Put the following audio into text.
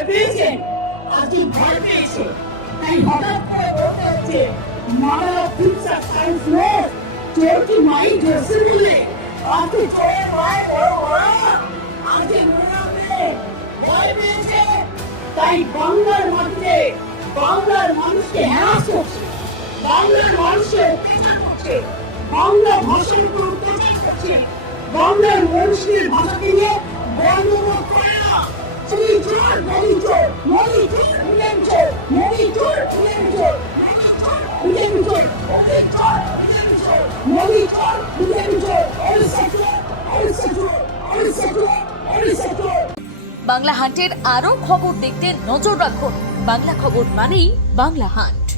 ভয় পেয়েছেন? আজকে ভয় পেয়েছে তাই হঠাৎ করে বলতে হচ্ছে মারা ফিক্সা সায়েন্স নোট চোর কি মাই জেসে মিলে আজকে চোরের মায় বড় বড় আজকে মোড়াবে ভয় পেয়েছে তাই বাংলার মাটিতে বাংলার মানুষকে হ্যারাস করছে, বাংলার মানুষকে অত্যাচার করছে, বাংলা ভাষার উপর অত্যাচার করছে, বাংলার মানুষের ভাষাকে নিয়ে গর্ববোধ করে না। চুরি চোর মনি চোর মনি চোর মুলেম চোর মনি চোর মুলেম চোর মুলেম চোর মনি চোর মুলেম চোর মনি চোর মুলেম চোর ওড়িশা চোর ওড়িশা চোর ওড়িশা চোর ওড়িশা চোর। বাংলা হান্টের আরও খবর দেখতে নজর রাখুন। বাংলা খবর মানেই বাংলা হান্ট।